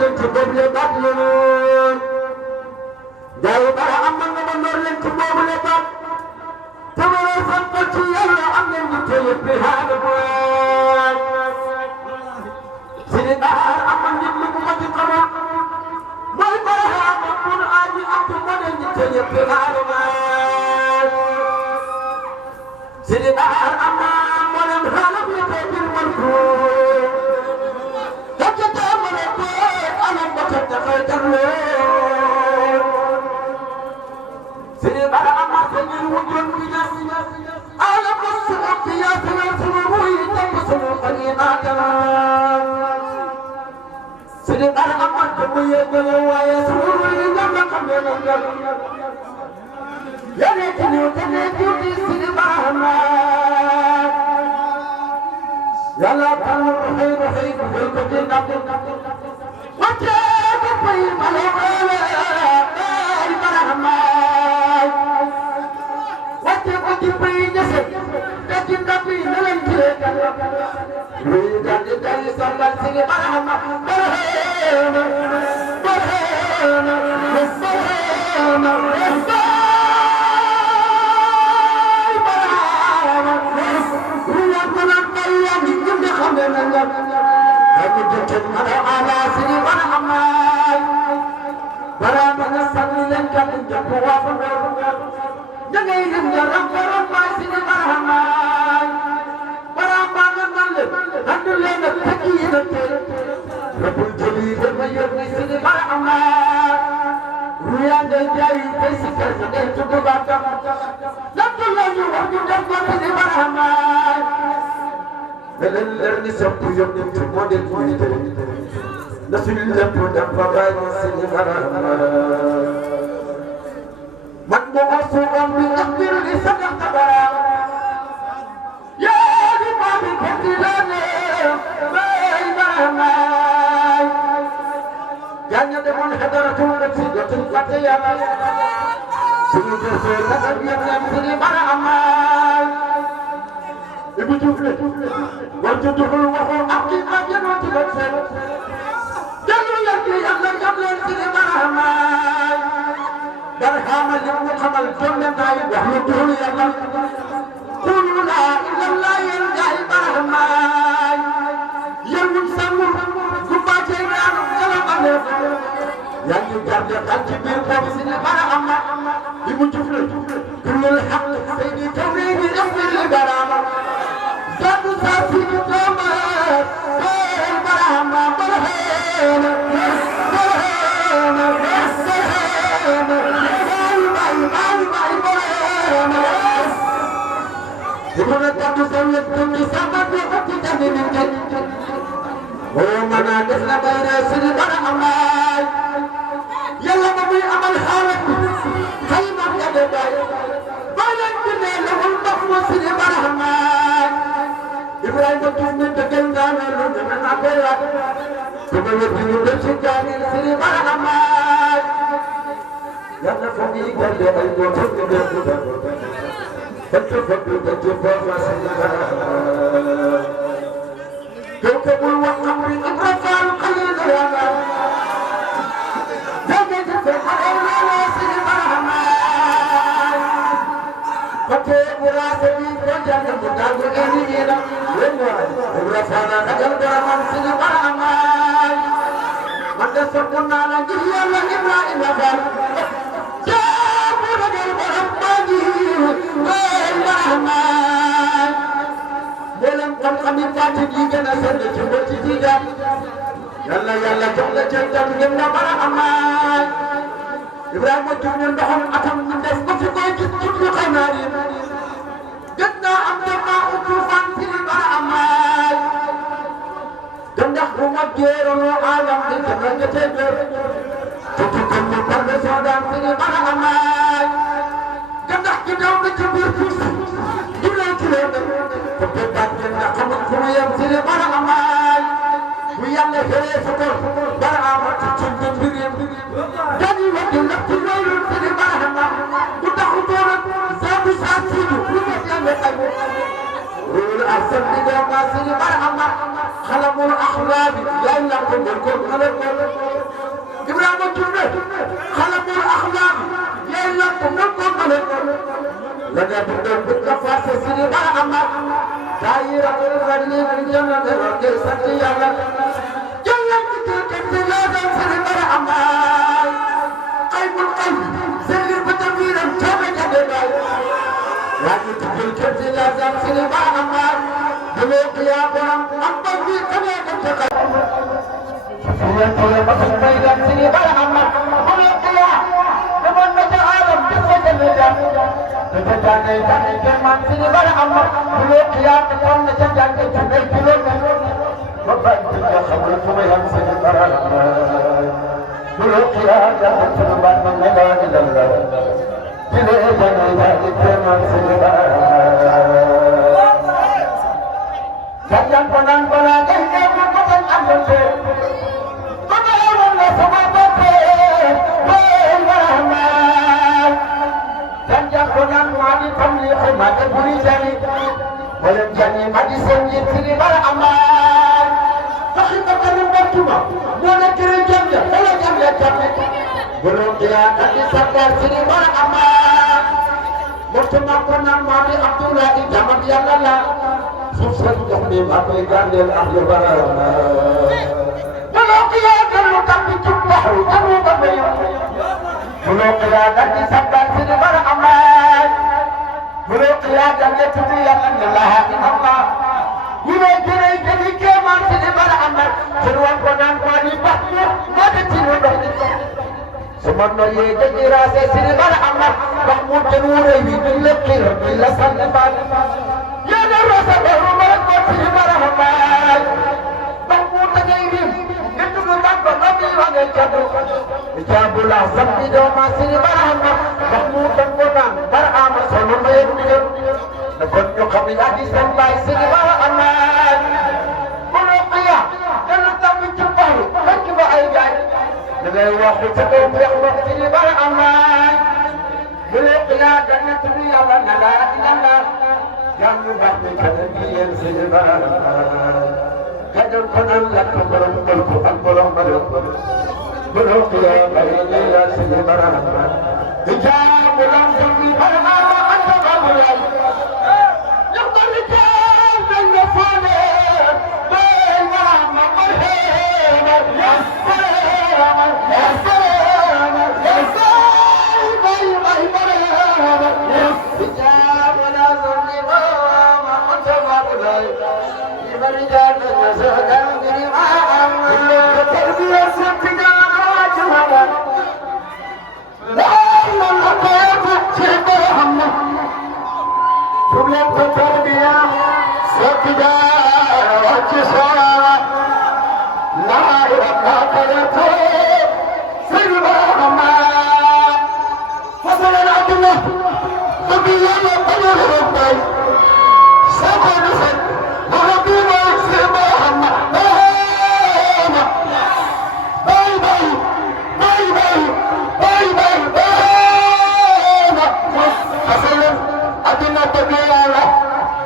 leen ci boobu le baat la jaay bara am na nga door leen ci boobu le baat te wala sant ci yàlla am nañ ñu teye bi haada boy sini daar am na nit lu ma ci xamal mooy bara am mun aji am tu mo leen ñu teye bi haada boy sini daar am na mo leen xaalam ñu teye bi man ko Sini bara amma sini wujud bina ala musuq ya sunu yi tam sunu qarina sini bara amma tumu ye gele waye sunu yi ngam kambe ngam ya ne tene tuti sini bara amma yalla tan khair ko dinga wacce ko pay mala ay bara amma wacce ko ci pay ñese te ci ndabi na leen jé wi dal sambal sini bara amma Lerni sampu yom yom tu model kuite nasul jampu jampa bay sini barama man mo asu ambi akbir li sadak tabara ya di babi ketilane bay barama janya de mon hadaratul nafsi jotul fataya sunu jose takar yam sini barama ibu jufle warju duhul waxo ak ki ak yano ci ba sen jalu yakki yalla yalla sini barama barhama li mu xamal tolle tay wax lu duhul yalla qulu la illa allah yal barhama yewul samu ku baate ñaanu kala ane yangi garde kan ci bir ko sini barhama ibu jufle kulul haq saydi tawridi ambil barama Satu sapi kama, barama barhana, barhana, barhana. Dimana satu sahaja tumi sama dia tidak diminta. Oh mana desna bayar sini barama. Yalla nabi amal halat, kalimah ada bayar. Bayar kena lahul tafwa sini barama. Ibrahim tuh tegal ngana lu dengan apa ya? Sebelum diudah cikani sini barama. Yang nabi kerja itu juga sudah. Betul masih barama. Kau kabul wakam Ibrahim kali kerana. Jangan Allah sini barama. Pakai murah jangan berdagu ini ina Ibrahim nagal baraman sini barama manda sokna lagi Allah Ibrahim nagal jabu nagal baramani barama dalam kami pati digana sende ci tiga yalla jalla jalla ngena barama Ibrahim tuñu ndoxam atam ñu def ko fi koy ci tuddu xanari Ganda am dama utufan fil barama Ganda rumah gerono alam di tengah teber Tutukan pada sodan fil barama Ganda kita udah cebir pusi Dulai kilometer Kebeban ganda kamu kurayam fil barama Wiyang lehere sotor barama Cincin birim Jadi waktu nakti lalu fil barama Udah hutoran satu satu سيدنا ما سيدي برحمة خلق الأحلام يا الله كنكم خلق إبراهيم تونة خلق الأحلام يا الله كنكم خلق لنا بدر بالكفار سيدي برحمة دائرة الغني من جنة الرجل سيدي يا الله جل كتب لازم سيدي برحمة قلب القلب سيدي بتفير التوبة جدنا lagi tukul kerja lazam sini bahamar dulu kiaban apa di kami kerja Sudah masuk bayan sini bahamar dulu kiaban dengan macam alam bisa jalan kita jalan keman sini bahamar dulu kiaban kita macam jalan jalan kilo bapak kita khabar semua yang sini bahamar dulu kiaban kita bangun lagi dalam Jile jane jane keman sila, jangan panang panang kehnya bukan anjir, panang semua betul, berhamah. Jangan panang mati pamli mati buri jani, boleh jani mati senjit sini berhamah. Tapi bukan bercuma, boleh kerjanya, boleh kerjanya. Belum dia kaki sadar sini berhamah. Bertemu dengan Nabi Abdullah di zaman yang lalu, susah kami mati gandel ahli barang. Belum dia kalau kami jumpa, kamu kami. Belum dia kaki sadar sini berhamah. Belum dia kaki tujuh yang Allah Allah. Ini jadi keman sini berhamah. Seruan konan mati bahmu, mati tidur. Semangat ye jadi rasa sini berhamah. Mahmud Janure ini lekir bila sanban. Ya rasa baru mereka sini berhamah. Mahmud ini itu bukan nabi wangi jadu. Jabulah sampai jauh sini berhamah. Mahmud tengkonan berhamah selama yang Nakonyo kami lagi sampai sini berhamah. Mulukia dan kami jumpa kan coba ayat. Dengan waktu sebelum waktu sini berhamah. Mulukia dan itu ya Allah nala inallah yang memberi kalian sini berhamah. Kadang kadang lakukan berbuat bolong Mulukia kalian sini berhamah. Dijauh bolong sini berhamah atau kamulah. Yang berbicara dengan sana, berhamah berhamah, berhamah, berhamah, berhamah. Bijak lazim imam untuk mulai. Ibadah nazar diri imam. Terbiar sepidah jualan. Dalam apa ciptaan. Problem terbiar sepidah jualan. La ilaha illallah. Subhanallah. Fasalan Abdullah. Kebiasaan penyerbukan, sebenarnya Nabiullah Subhanallah, Fasalan Abdullah Tabiala,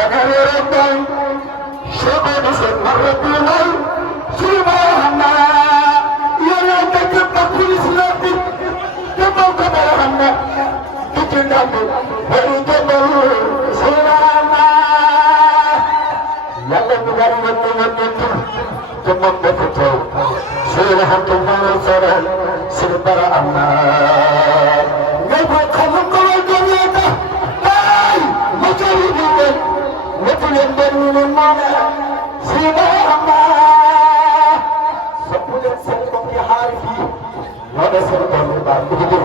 penyerbukan, sebenarnya Nabiullah Subhanallah, yang tercipta tulis lagi, kebal kebarangan. Nabi baru jemur selama yang menjadi betul-betul cuma betul selahan kemasaran serba aman ngapa kamu kalau ternyata baik mencari diri betul yang mana selama sepuluh sektor di hari ada serba begitu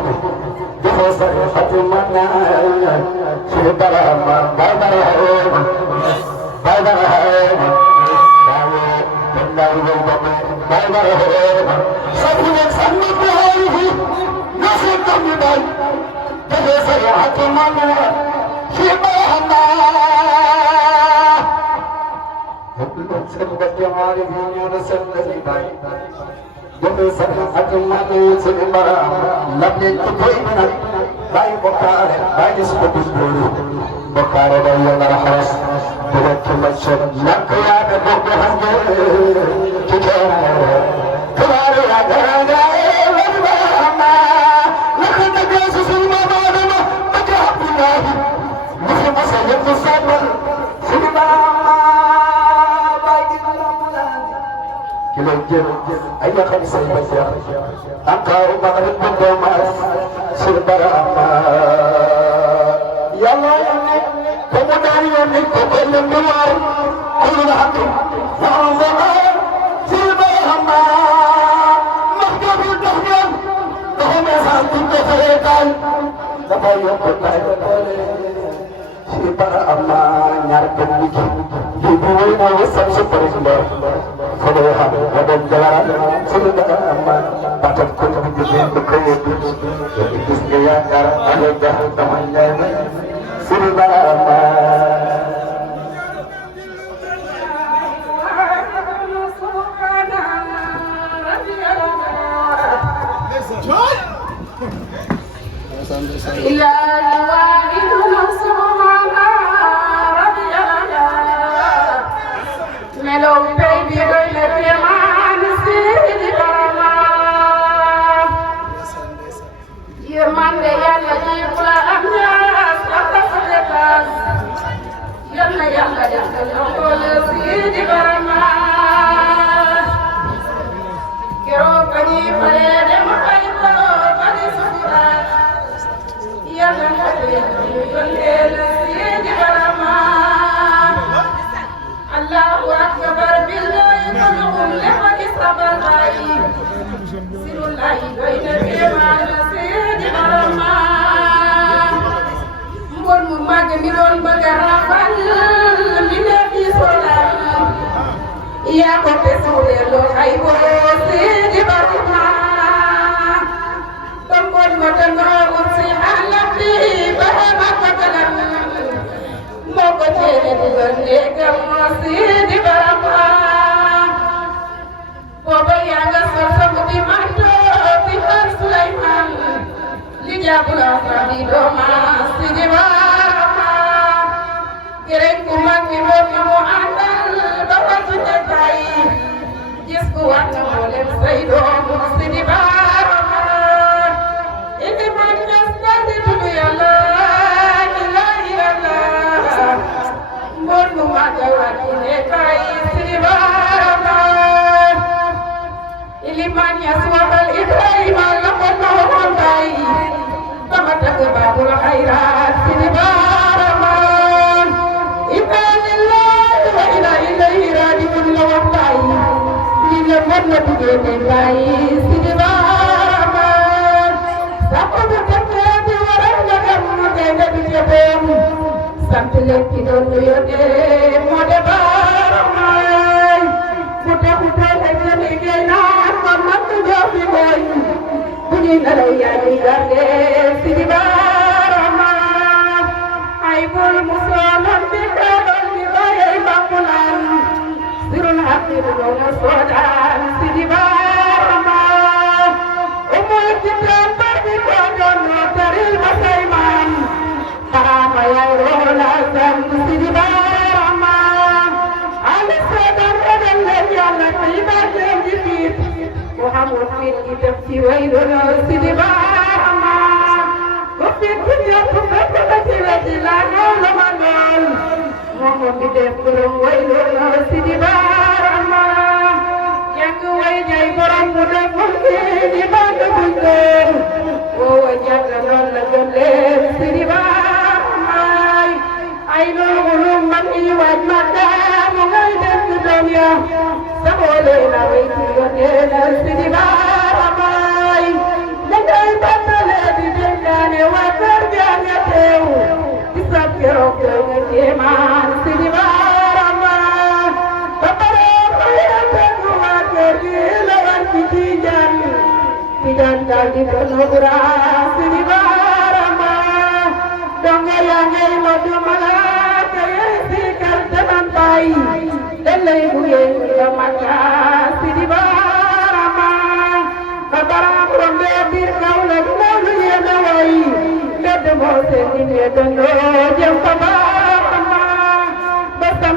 Saya hati mana Sebarama Barbarahema Barbarahema Barbarahema Sabulan sami kuharihi Nasib kami baik Jadi saya hati mana Sebarama Sabulan sami kuharihi Nasib kami baik Jadi saya hati mana Sebarama Labni tutu'i minat Baik bokare, baik seperti dulu. Bokare dari yang arah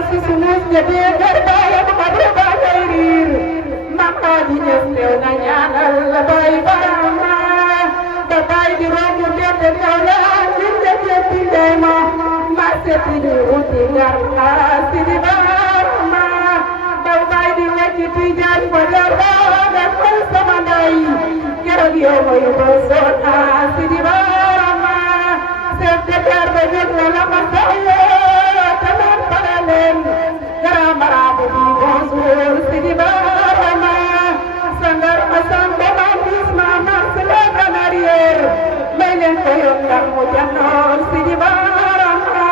si sunus jadi berbaya berbeda diri maka dinyesel nanya lebay barama bagai di rumah dia terjauh tidak tidak masih tidak utingar masih di barama bagai di wajib pijan berdarah dan bersamandai kira dia mau bersot masih di barama sekedar banyak dalam saya teman paralel garamara budi bonsul sidi barama sanggar asam bemantis mama selakan arier melen koyong kamu janon sidi barama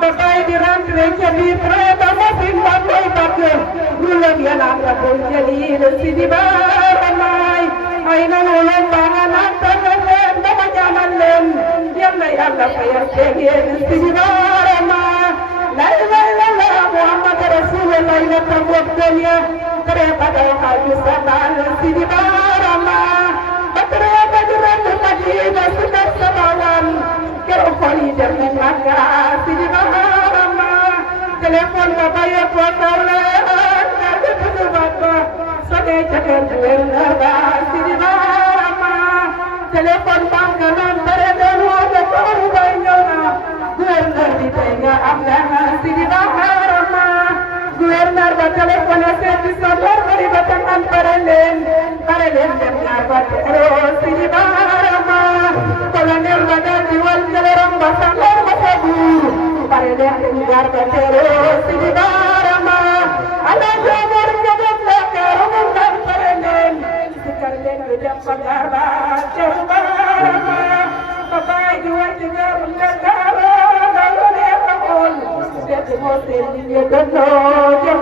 bagai dirantre jadi preda masin bagai bagai bulan yalang rabun jadi sidi barama aina nolong panganan tangan nama jalan lem yang lay Allah payar tegir sidi barama la ilaha illallah Muhammad Rasulullah ila tabuk dunia daripada haju sabar sidi barama batra badran madinah sudah samawan kerokoli dengan maka sidi barama telepon babaya potole ada pedubata sade jagar berlaba sidi barama telepon pangkalan beredar ada perubahannya gubernur di tengah amdana sidi barama gubernur telepon di sabar dari batangan paralel dengar batero sidi barama kolonel badan diwal jalan batangan masabur paralel dengar batero sidi barama ada jamur jabut lekar umumkan paralel sekarang udah pengarba coba bapak dua juga mendengar lalu dia bangun dia mobil dia dono jam